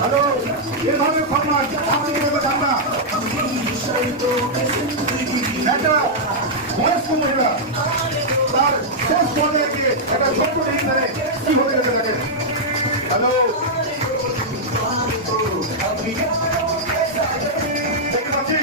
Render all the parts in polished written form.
Hello, এভাবে সম্মান আমরা একটা বয়স্ক মহিলা তার শেষ পর্যায়ে গিয়ে একটা ছোট্ট ডিভিশনে কি হতে গেছে থাকে। হ্যালো, দেখতে পাচ্ছি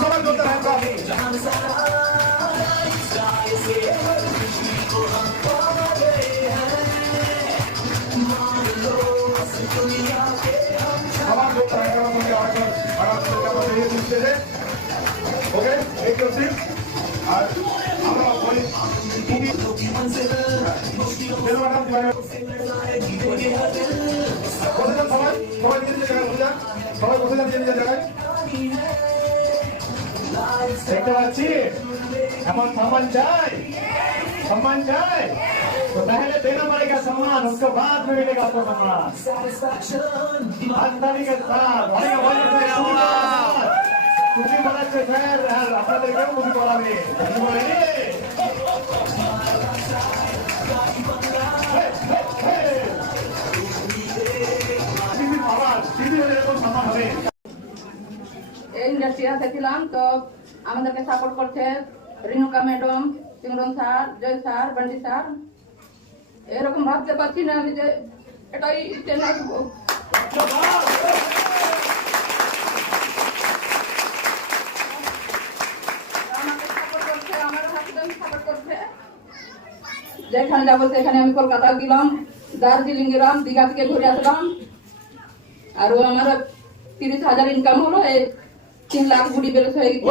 সবাই করতে হবে। ওকে, এই করছি আর আমরা সবাই নিজের জায়গায় বসে যান, সবাই বসে যান নিজের জায়গায়। দেখতে পাচ্ছি এমন সম্মান চাই, सम्मान चाहे तो पहले देना पड़ेगा सम्मान, उसके बाद में मिलेगा आपको सम्मान। राजधानी के साथ कुछ बोला खैर अपना देखो कुछ बोला नहीं बोले ইন্ডাস্ট্রিয়াতে ছিলাম তো আমাদেরকে সাপোর্ট করছে রেণুকা ম্যাডাম, সিমরন স্যার, জয় স্যার, বান্ডি স্যার। এরকম ভাবতে পারছি না আমি যে এটাই স্টেনে আসবো। আমাকে সাপোর্ট করছে, আমার হাজবেন্ড সাপোর্ট করছে। যেখানে যাবো সেখানে আমি কলকাতা গেলাম, দার্জিলিং গেলাম, দীঘা থেকে ঘুরে আসলাম। আর আমার 30,000 ইনকাম হলো, 3 লাখ বুড়ি বেরোস হয়ে গেছে।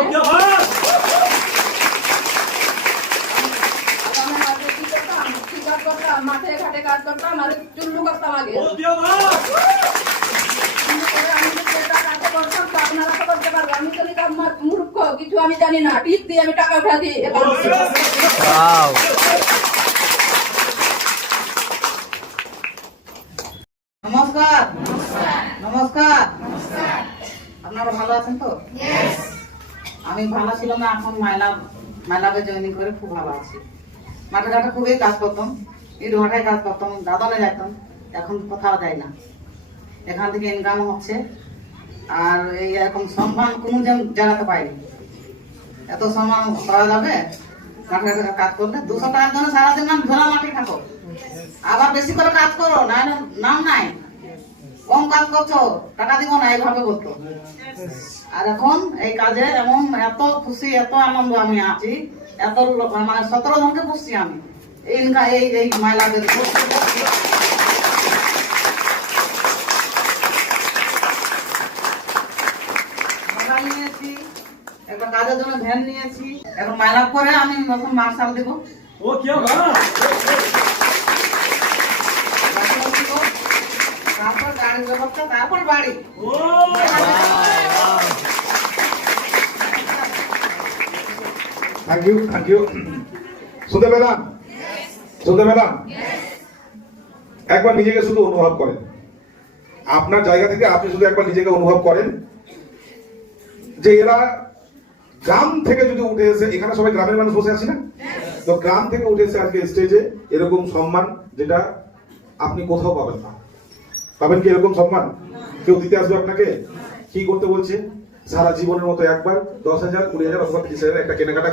মাঠে ঘাটে কাজ করতাম আর চুল্লু করতাম আগে। আপনারা তো করতে পারবো, আমি তো নিতাম মূর্খ, কিছু আমি জানি না, টিপ দিয়ে আমি টাকা উঠাছি। নমস্কার। নমস্কার, আপনারা ভালো আছেন তো? আমি ভালো ছিলাম না, এখন মাইলাবে জয়েনিং করে খুব ভালো আছি। মাঠে ঘাটে খুবই কাজ করতাম, ইট ভাটায় কাজ করতাম, দাদনে যাইতাম, এখন কোথাও যাই না। এখান থেকে ইনকাম হচ্ছে আর এই এরকম সম্মান কোনো জায়গাতে পাইনি। এত সম্মান পাওয়া যাবে মাঠে ঘাটে কাজ করলে? 200 টাকার জন্য সারাদিন নাম ধরা মাঠে থাকো, আবার বেশি করে কাজ করো, নাম নাই, কম কাজ করছো টাকা দিব না, এইভাবে বলতো। আর এখন এই কাজে এমন এত খুশি, এত আনন্দ আমি আছি, এত মানে 17 জনকে পুষছি আমি এই মহিলাদের। নিয়েছি একটা কাজের জন্য ভ্যান নিয়েছি, এখন মাইলা করে আমি নতুন মার্শাল দিব। তারপর গাড়ির ব্যবস্থা, তারপর বাড়ি। Thank you, thank you. শুনতে পেলাম, শুনতে পেলাম। একবার নিজেকে শুধু অনুভব করেন, আপনার জায়গা থেকে আপনি শুধু একবার নিজেকে অনুভব করেন যে এরা গ্রাম থেকে যদি উঠে এসে, এখানে সবাই গ্রামের মানুষ বসে আছি না, তো গ্রাম থেকে উঠে এসে আজকে স্টেজে এরকম সম্মান, যেটা আপনি কোথাও পাবেন না। পাবেন কি এরকম সম্মান? কেউ দিতে আসবে আপনাকে? কি করতে বলছে? সারা জীবনের মতো একবার 10,000, 20,000 অথবা 30,000 একটা কেনাকাটা